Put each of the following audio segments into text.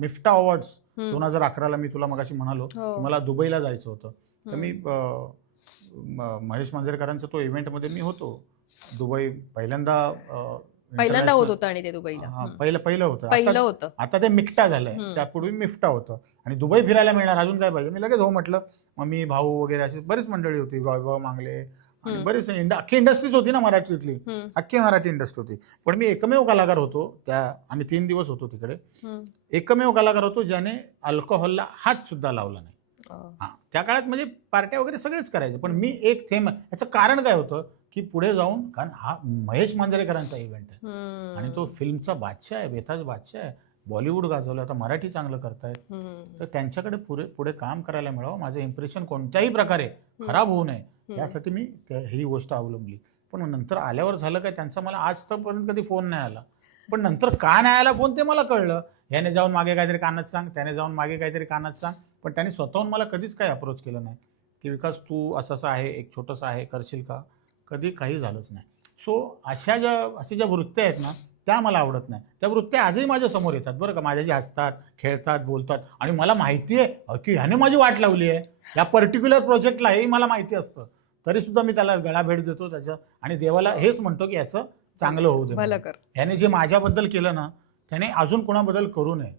मिफ्टा awards 2011ला मी तुला मगाशी म्हणालो की मला दुबईला जायचं होतं. तर मी महेश मांजरेकरांचा तो इव्हेंटमध्ये मी होतो. दुबई पहिल्यांदा होत होतं आणि ते दुबईला पहिलं होतं होतं. आता ते मिफ्टा झालंय, त्यापूर्वी मिफ्टा होतं. आणि दुबई फिरायला मिळणार, अजून काय पाहिजे. मी लगेच हो म्हटलं. मग मी भाऊ वगैरे अशी बरीच मंडळी होती, वैभव मांगले आणि बरीच अख्खी इंडस्ट्रीज होती ना मराठीतली, अख्खी मराठी इंडस्ट्री होती. पण मी एकमेव कलाकार होतो आम्ही 3 दिवस होतो तिकडे. एकमेव कलाकार होतो ज्याने अल्कोहोलला हात सुद्धा लावला नाही. त्या काळात म्हणजे पार्ट्या वगैरे सगळेच करायचे, पण मी एक थेंब. याचं कारण काय होतं की पुढे जाऊन, कारण हा महेश मांजरेकरांचा इव्हेंट आहे आणि तो फिल्मचा बादशाह आहे, बेताज बादशाह आहे. बॉलिवूड गाजवलं, आता मराठी चांगलं करतायत. तर त्यांच्याकडे पुढे काम करायला मिळावं, माझं इम्प्रेशन कोणत्याही प्रकारे खराब होऊ नये यासाठी मी ही गोष्ट अवलंबली. पण नंतर आल्यावर झालं काय, त्यांचा मला आजपर्यंत कधी फोन नाही आला. पण नंतर का नाही आला फोन ते मला कळलं. ह्याने जाऊन मागे काहीतरी कानात सांग, त्याने जाऊन मागे काहीतरी कानात सांग. पण त्याने स्वतःहून मला कधीच काही अप्रोच केलं नाही की विकास तू असं आहे, एक छोटंसं आहे, करशील का. कधी काही झालंच नाही. सो अशा ज्या वृत्त्या आहेत ना, त्या मला आवडत नाही. त्या वृत्त्या आजही माझ्या समोर येतात बरं का, माझ्याशी हसतात, खेळतात, बोलतात. आणि मला माहिती आहे की ह्याने माझी वाट लावली आहे, या पर्टिक्युलर प्रोजेक्टला, हेही मला माहिती असतं. तरी सुद्धा मी त्याला गळा भेट देतो त्याच्या, आणि देवाला हेच म्हणतो की याचं चांगलं होऊ दे, भलं कर. ह्याने जे माझ्याबद्दल केलं ना, त्याने अजून कोणाबद्दल करू नये,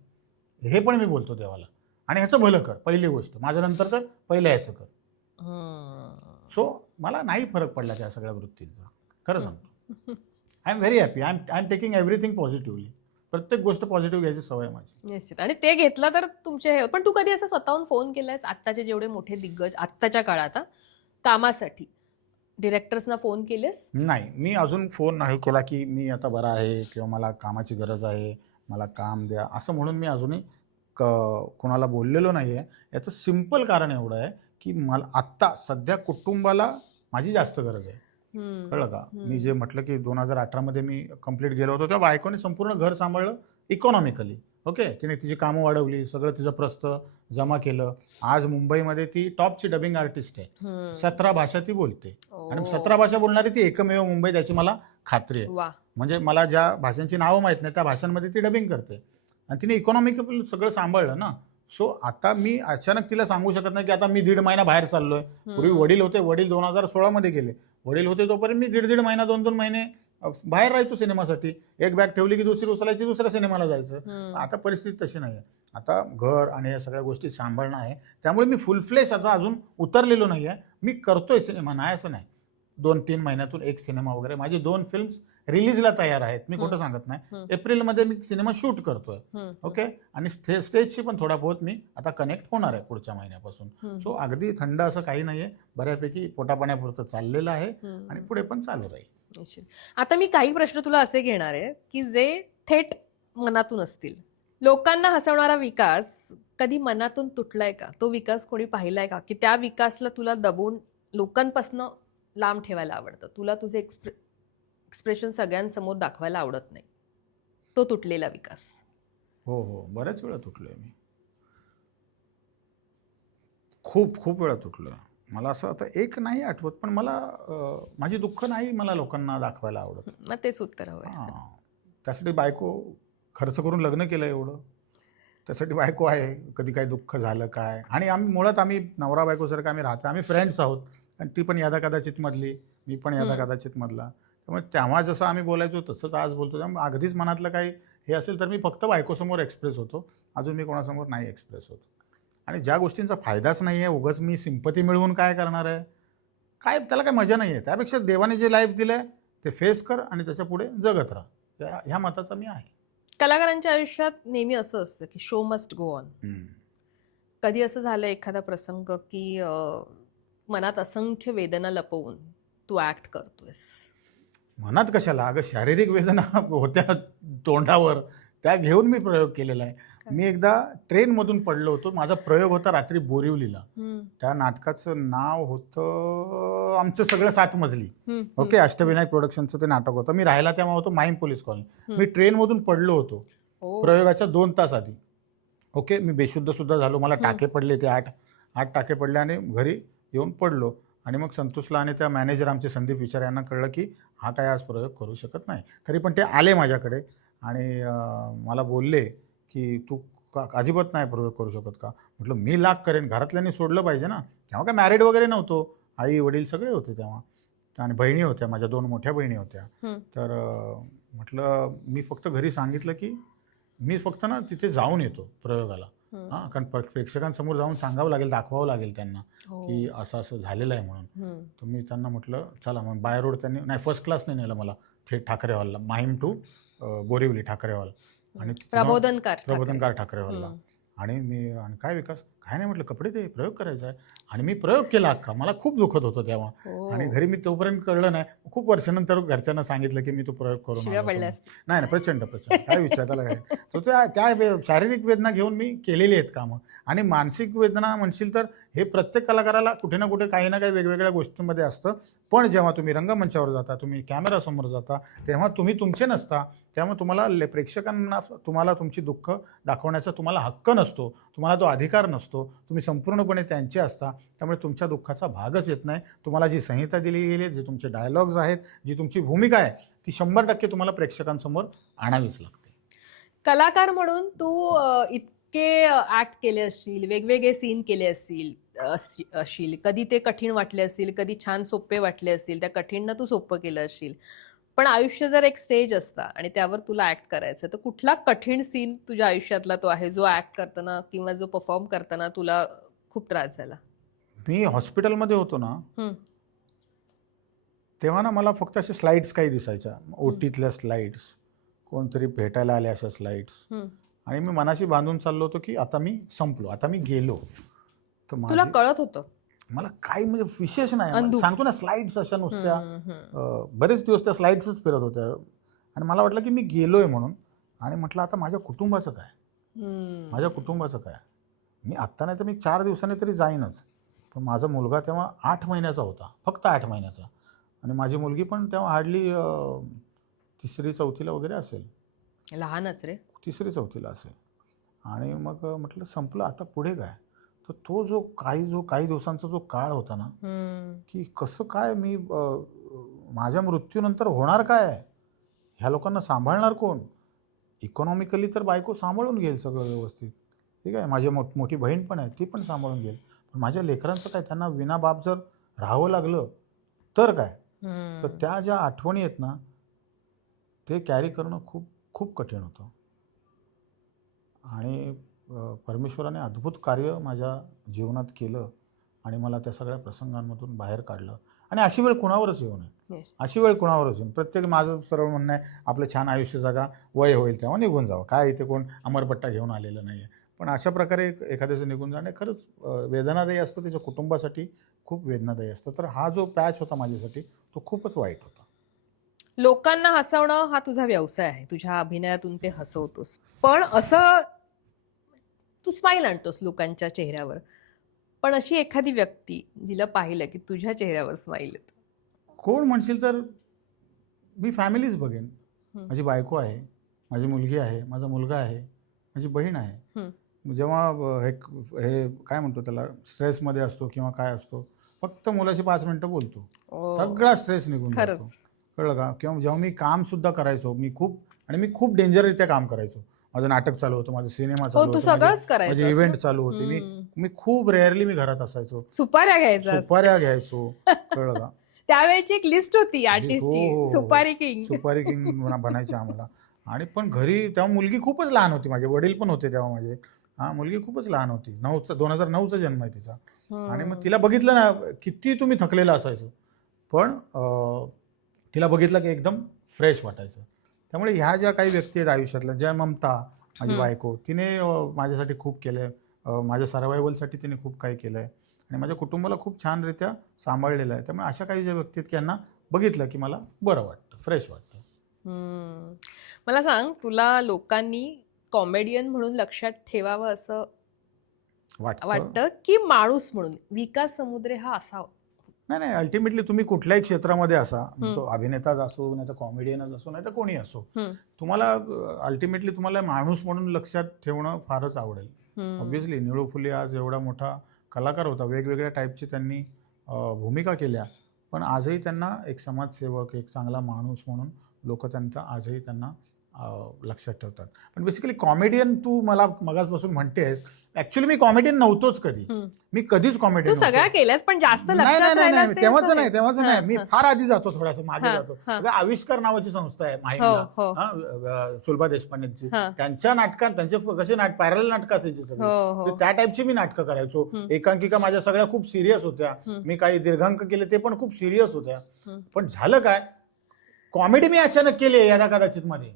हे पण मी बोलतो देवाला. आणि ह्याचं भलं कर, पहिली गोष्ट. माझ्या नंतर कर, पहिलं ह्याचं कर. सो मला नाही फरक पडला त्या सगळ्या वृत्तींचा, खरं सांगतो. I am very happy. I am taking everything positively. प्रत्येक गोष्ट पॉझिटिव्ह घ्यायची सवय माझी. निश्चित. आणि ते घेतलं तर तुमचे. पण तू कधी असं स्वतःहून फोन केलायस आत्ताचे जेवढे मोठे दिग्गज आत्ताच्या काळात कामासाठी डिरेक्टर्सना फोन केलेस? नाही, मी अजून फोन नाही केला की मी आता बरा आहे किंवा मला कामाची गरज आहे, मला काम द्या, असं म्हणून मी अजूनही कोणाला बोललेलो नाही आहे. याचं सिम्पल कारण एवढं आहे की मला आत्ता सध्या कुटुंबाला माझी जास्त गरज आहे. कळलं का. मी जे म्हटलं की 2018मध्ये मी कंप्लीट गेलो होतो, तेव्हा बायकोने संपूर्ण घर सांभाळलं इकॉनॉमिकली. ओके, तिने तिची कामं वाढवली, सगळं तिचं प्रस्थ जमा केलं. आज मुंबईमध्ये ती टॉपची डबिंग आर्टिस्ट आहे. 17 भाषा ती बोलते, आणि 17 भाषा बोलणारी ती एकमेव मुंबईत, याची मला खात्री आहे. म्हणजे मला ज्या भाषांची नावं माहीत नाही त्या भाषांमध्ये ती डबिंग करते, आणि तिने इकॉनॉमिकल सगळं सांभाळलं ना. सो आता मी अचानक तिला सांगू शकत नाही की आता मी 1.5 महिना बाहेर चाललोय. पूर्वी वडील होते, वडील 2016मध्ये गेले. वडील होते तोपर्यंत मी 1.5 महिना 2 महिने बाहेर राहायचो सिनेमासाठी. एक बॅग ठेवली की दुसरी उचलायची, दुसऱ्या सिनेमाला जायचं. आता परिस्थिती तशी नाही आहे. आता घर आणि या सगळ्या गोष्टी सांभाळणं आहे, त्यामुळे मी फुल फ्लेश आता अजून उतरलेलो नाही आहे. मी करतोय सिनेमा, नाही असं नाही. 2-3 महिन्यातून एक सिनेमा वगैरे. माझी 2 फिल्म्स रिलीजला तयार आहेत, मी खोटं सांगत नाही. एप्रिलमध्ये मी सिनेमा शूट करतोय. ओके, आणि स्टेजशी पण थोडा बहुत मी आता कनेक्ट होणार आहे पुढच्या महिन्यापासून. सो अगदी थंड असं काही नाहीये, बऱ्यापैकी पोटापाण्यापुरतं चाललेलं आहे आणि पुढे पण चालू राहील. आता मी काही प्रश्न तुला असे घेणार आहे की जे थेट मनातून असतील. लोकांना हसवणारा विकास कधी मनातून तुटलाय का? तो विकास कोणी पाहिलाय का, की त्या विकासला तुला दबून लोकांपासून लांब ठेवायला आवडतं, तुला तुझे एक्सप्रेशन सगळ्यांसमोर दाखवायला आवडत नाही, तो तुटलेला विकास? हो, बऱ्याच वेळा तुटलोय मी. खूप वेळा तुटलोय. मला असं आता एक नाही आठवत, पण मला माझी दुःख नाही मला लोकांना दाखवायला आवडत. मग तेच उत्तर हवंय. त्यासाठी बायको खर्च करून लग्न केलं एवढं, त्यासाठी बायको आहे. कधी काही दुःख झालं काय, आणि मुळात आम्ही नवरा बायकोसारखं आम्ही राहतो. आम्ही फ्रेंड्स आहोत, आणि ती पण यदा कदाचित मधली, मी पण यदा कदाचित मधला. त्यामुळे तेव्हा जसं आम्ही बोलायचो तसंच आज बोलतो. त्यामुळे अगदीच मनातलं काही हे असेल तर मी फक्त बायकोसमोर एक्सप्रेस होतो, अजून मी कोणासमोर नाही एक्सप्रेस होतो. आणि ज्या गोष्टींचा फायदाच नाही आहे, उगाच मी सिंपती मिळवून काय करणार आहे, काय त्याला काय मजा नाही आहे. त्यापेक्षा देवाने जे लाईफ दिलं आहे ते फेस कर आणि त्याच्या पुढे जगत राहा, ह्या मताचा मी आहे. कलाकारांच्या आयुष्यात नेहमी असं असतं की शो मस्ट गो ऑन. कधी असं झालं एखादा प्रसंग की मनात असंख्य वेदना लपवून तू ऍक्ट करतोयस? मनात कशाला, अगं शारीरिक वेदना होत्या तोंडावर, त्या घेऊन मी प्रयोग केलेला आहे. मी एकदा ट्रेनमधून पडलो होतो. माझा प्रयोग होता रात्री बोरिवलीला. त्या नाटकाचं नाव होतं आमचं सगळं 7 मजली. ओके, अष्टविनायक प्रोडक्शनचं ते नाटक होतं. मी राहायला तेव्हा होतो माईम पोलीस कॉलनी. मी ट्रेनमधून पडलो होतो प्रयोगाच्या 2 तास आधी. ओके, मी बेशुद्ध सुद्धा झालो, मला टाके पडले, ते 8 टाके पडले, आणि घरी येऊन पडलो. आणि मग संतोषला आणि त्या मॅनेजर आमचे संदीप विचार यांना कळलं की हा काय आज प्रयोग करू शकत नाही. तरी पण ते आले माझ्याकडे आणि मला बोलले की तू अजिबात नाही प्रयोग करू शकत का? म्हटलं मी लाख करेन, घरातल्यांनी सोडलं पाहिजे ना. तेव्हा काय मॅरिड वगैरे नव्हतो, आई वडील सगळे होते तेव्हा आणि बहिणी होत्या, माझ्या 2 मोठ्या बहिणी होत्या. हं. तर म्हटलं मी फक्त घरी सांगितलं की मी फक्त ना तिथे जाऊन येतो प्रयोगाला. हं. हां, कारण प्रेक्षकांसमोर जाऊन सांगावं लागेल, दाखवावं लागेल त्यांना हो. की असं असं झालेलं आहे म्हणून. हं. तर मी त्यांना म्हटलं चला मग बाय रोड त्यांनी नाही फर्स्ट क्लासने नेलं मला थेट ठाकरे हॉलला, माहीम टू बोरिवली ठाकरे हॉल आणि तिथून प्रबोधनकार ठाकरे. प्रबोधनकार ठाकरे हॉलला. हं. आणि मी आणि काय विकास काय नाही म्हटलं कपडे ते प्रयोग करायचा आहे आणि मी प्रयोग केला अख्खा. मला खूप दुखत होतं तेव्हा आणि हो. घरी मी तोपर्यंत कळलं नाही. खूप वर्षानंतर घरच्यांना सांगितलं की मी तो प्रयोग करून शिव्या आलो होतो पडल्या म्हणून. नाही नाही प्रचंड प्रचंड काय विचार त्याला काय. तर त्या शारीरिक वेदना घेऊन मी केलेली आहेत कामं आणि मानसिक वेदना म्हणशील तर हे प्रत्येक कलाकाराला कुठे ना कुठे काही ना काही वेगवेगळ्या गोष्टींमध्ये असतं. पण जेव्हा तुम्ही रंगमंचावर जाता, तुम्ही कॅमेरासमोर जाता, तेव्हा तुम्ही तुमचे नसता. त्यामुळे तुम्हाला प्रेक्षकांना तुम्हाला तुमची दुःख दाखवण्याचा तुम्हाला हक्क नसतो, तुम्हाला तो अधिकार नसतो. तुम्ही संपूर्णपणे त्यांचे असता. त्यामुळे तुमच्या दुःखाचा भागच येत नाही. तुम्हाला जी संहिता दिली गेली आहे, जे तुमचे डायलॉग्स आहेत, जी तुमची भूमिका आहे, ती 100% तुम्हाला प्रेक्षकांसमोर आणावीच लागते. कलाकार म्हणून तू इतके ऍक्ट केले असतील, वेगवेगळे सीन केले असतील, कधी ते कठीण वाटले असतील, कधी छान सोपे वाटले असतील, त्या कठीणनं तू सोपं केलं असशील. पण आयुष्य जर एक स्टेज असता आणि त्यावर तुला ऍक्ट करायचं, तर कुठला कठीण सीन तुझ्या आयुष्यातला तो आहे जो ऍक्ट करताना किंवा जो परफॉर्म करताना तुला खूप त्रास झाला? मी हॉस्पिटलमध्ये होतो ना, हं. तेव्हा ना मला फक्त अशा स्लाईड्स काही दिसायच्या. ओटीतल्या स्लाईड्स, कोणतरी भेटायला आले अशा स्लाईड्स हं. आणि मी मनाशी बांधून चाललो होतो की आता मी संपलो, आता मी गेलो. तर तुला माझी कळत होतं? मला काही म्हणजे विशेष नाही. अंधूक. सांगतो ना स्लाईड्स अशा नुसत्या हं, हं. बरेच दिवस त्या स्लाईड्सच फिरत होत्या आणि मला वाटलं की मी गेलोय म्हणून आणि म्हटलं आता माझ्या कुटुंबाचं काय? हं. माझ्या कुटुंबाचं काय? मी आत्ता नाही तर मी 4 दिवसांनी तरी जाईनच. पण माझा मुलगा तेव्हा 8 महिन्याचा होता, फक्त 8 महिन्याचा आणि माझी मुलगी पण तेव्हा हार्डली 3री-4थीला वगैरे असेल. लहानच रे. 3री-4थीला असेल आणि मग म्हटलं संपलं आता पुढे काय? तर तो जो काही दिवसांचा जो काळ होता ना, हं. की कसं काय मी माझ्या मृत्यूनंतर होणार काय आहे? ह्या लोकांना सांभाळणार कोण? इकॉनॉमिकली तर बायको सांभाळून घेईल सगळं व्यवस्थित. ठीक आहे. माझी मोठी बहीण पण आहे, ती पण सांभाळून घेईल. पण माझ्या लेकरांचं काय? त्यांना विना बाप जर राहावं लागलं तर काय? तर हं. त्या ज्या आठवणी आहेत ना, ते कॅरी करणं खूप खूप कठीण होतं. आणि परमेश्वराने अद्भुत कार्य माझ्या जीवनात केलं आणि मला त्या सगळ्या प्रसंगांमधून बाहेर काढलं. आणि अशी वेळ कुणावरच येऊ नये. Yes. अशी वेळ कुणावरच येऊन प्रत्येक माझं सरळ म्हणणं आहे आपलं छान आयुष्य जगा, वय होईल तेव्हा निघून जावं. काय इथे कोण अमरपट्टा घेऊन आलेलं नाही आहे. पण अशा प्रकारे एखाद्याचं निघून जाणे खरंच वेदनादायी असतं, त्याच्या कुटुंबासाठी खूप वेदनादायी असतं. तर हा जो पॅच होता माझ्यासाठी तो खूपच वाईट होता. लोकांना हसवणं हा तुझा व्यवसाय आहे. तुझ्या अभिनयातून ते हसवतोस. पण असं तू स्माईल आणतोस लोकांच्या चेहऱ्यावर. पण अशी एखादी व्यक्ती जिला पाहिलं की तुझ्या चेहऱ्यावर स्माईल येतं. कोण म्हणशील तर मी फॅमिलीच बघेन. हं. माझी बायको आहे, माझी मुलगी आहे, माझा मुलगा आहे, माझी बहीण आहे. हं. जेव्हा हे हे काय म्हणतो त्याला स्ट्रेसमध्ये असतो किंवा काय असतो, फक्त मुलाशी 5 मिनिटं बोलतो. ओ, सगळा स्ट्रेस निघून जातो. खरंच. कळलं का? किंवा जेव्हा मी कामसुद्धा करायचो, मी खूप डेंजररित्या काम करायचो. माझं नाटक चालू होतं, माझा सिनेमा हो, चालू तू होतं, माझे सगळंच माझे करायचंस इव्हेंट ना? चालू होते. हं. मी खूप रेअरली मी घरात असायचो. सुपाऱ्या घ्यायचास. सुपाऱ्या घ्यायचो. कळलं का? त्यावेळेची एक लिस्ट होती हो, आर्टिस्टची, हो, हो. सुपारी किंग. सुपारी किंग बनायचे आम्हाला. आणि पण घरी तेव्हा मुलगी खूपच लहान होती. माझे वडील पण होते तेव्हा माझे. हां, मुलगी खूपच लहान होती. 2009चा जन्म आहे तिचा. आणि मग तिला बघितलं ना, किती तुम्ही थकलेला असायचो. पण तिला बघितलं की एकदम फ्रेश वाटायचं. त्यामुळे ह्या ज्या काही व्यक्ती आहेत आयुष्यातल्या, ज्या ममता माझी बायको, तिने माझ्यासाठी खूप केलं माझ्या सर्व्हायव्हलसाठी तिने खूप काही केलं आहे आणि माझ्या कुटुंबाला खूप छानरित्या सांभाळलेलं आहे. त्यामुळे अशा काही ज्या व्यक्ती आहेत की यांना बघितलं की मला बरं वाटतं, फ्रेश वाटतं. हम्म. मला सांग, तुला लोकांनी कॉमेडियन म्हणून लक्षात ठेवावं असं वाटतं की माणूस म्हणून? विकास समुद्रे हा असावा? नाही, अल्टिमेटली तुम्ही कुठल्याही क्षेत्रामध्ये असा, तो अभिनेताच असो, नाही तर कॉमेडियनच असो, नाही तर कोणी असो, तुम्हाला अल्टिमेटली तुम्हाला माणूस म्हणून लक्षात ठेवणं फारच आवडेल. ऑब्व्हियसली निळू फुले आज एवढा मोठा कलाकार होता, वेगवेगळ्या टाईपची त्यांनी भूमिका केल्या, पण आजही त्यांना एक समाजसेवक, एक चांगला माणूस म्हणून लोक आजही त्यांना लक्षात ठेवतात. पण बेसिकली कॉमेडियन तू मला मगाचपासून म्हणतेस, ऍक्च्युली मी कॉमेडियन नव्हतोच कधी. मी कधीच तू कॉमेडियन सगळ्या केल्यास पण जास्त नाही लक्षात नाही राहिलास नाही ते तेव्हाच असं नाही तेव्हाच नाही. मी हां, फार आधी जातो, थोडासा मागे हां, जातो. हां. बघा, आविष्कार नावाची संस्था आहे हो माहीमला, हो सुलभा देशपांडेंची. हां. त्यांच्या नाटकात त्यांचे कसे पॅरल नाटकं असायची हो सगळी, हो तर त्या टाईपची मी नाटकं करायचो. हं. एकांकिका माझ्या सगळ्या खूप सिरियस होत्या. हं. मी काही दीर्घांक केले ते पण खूप सिरियस होत्या. हं. पण झालं काय, कॉमेडी मी अचानक केली यदा कदाचित मध्ये.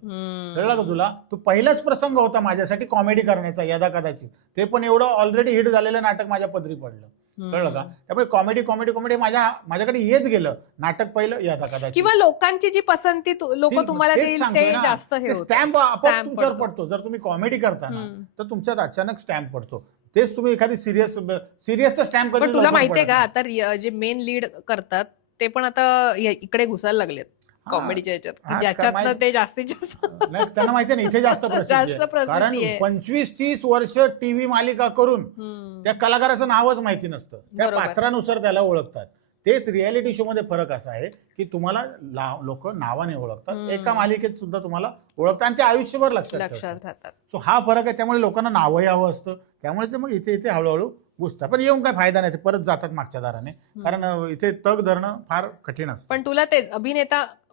कळलं का तुला? तो पहिलाच प्रसंग होता माझ्यासाठी कॉमेडी करण्याचा, यदा कदाचित. ते पण एवढं ऑलरेडी हिट झालेलं नाटक माझ्या पदरी पडलं. कळलं का? त्यामुळे कॉमेडी कॉमेडी कॉमेडी माझ्याकडे येत गेलं. नाटक पहिलं, यदा कदाचित. किंवा लोकांची जी पसंती लोक तुम्हाला तेच देईल सांगतोय ते ना. जास्त हे ते होतं. स्टॅम्प आपोआप Stamp तुमच्यावर पडतो. पडतो. जर तुम्ही कॉमेडी करताना हम्म. तर तुमच्यात अचानक स्टॅम्प पडतो. तेच तुम्ही एखादी सिरियसचा स्टॅम्प पण कधी तुला माहितीये का आता जे मेन लीड करतात ते पण आता इकडे घुसायला लागलेत कॉमेडीच्या ह्याच्यात की हा, ज्याच्यातनं माहित- ते जास्तीत जास्त नाही, त्यांना माहिती नाही इथे जास्त प्रसिद्धी जास्त आहे. प्रसिद्धी कारण आहे. 25-30 वर्ष टीव्ही मालिका करून हम्म. त्या कलाकाराचं नावच माहिती नसतं. त्या बरोबर. पात्रानुसार त्याला ओळखतात. तेच रियालिटी शो मध्ये फरक असा आहे की तुम्हाला लोक नावाने ओळखतात. हम्म. एका मालिकेत सुद्धा तुम्हाला ओळखतात आणि ते आयुष्यभर लक्षात लक्षात ठेवतात. राहतात. सो हा फरक आहे. त्यामुळे लोकांना नावही हवं असतं. त्यामुळे ते मग इथे इथे हळूहळू घुसतात. पण येऊन काय फायदा नाही, ते परत जातात मागच्या दाराने. कारण इथे तग धरणं फार कठीण असतं. पण तुला तेच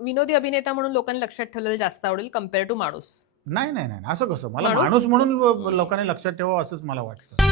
विनोदी अभिनेता म्हणून लोकांनी लक्षात ठेवलेलं जास्त आवडेल कम्पेअर टू माणूस. नाही नाही नाही, असं कसं? मला माणूस- माणूस म्हणून लोकांनी लक्षात ठेवावं असंच मला वाटतं.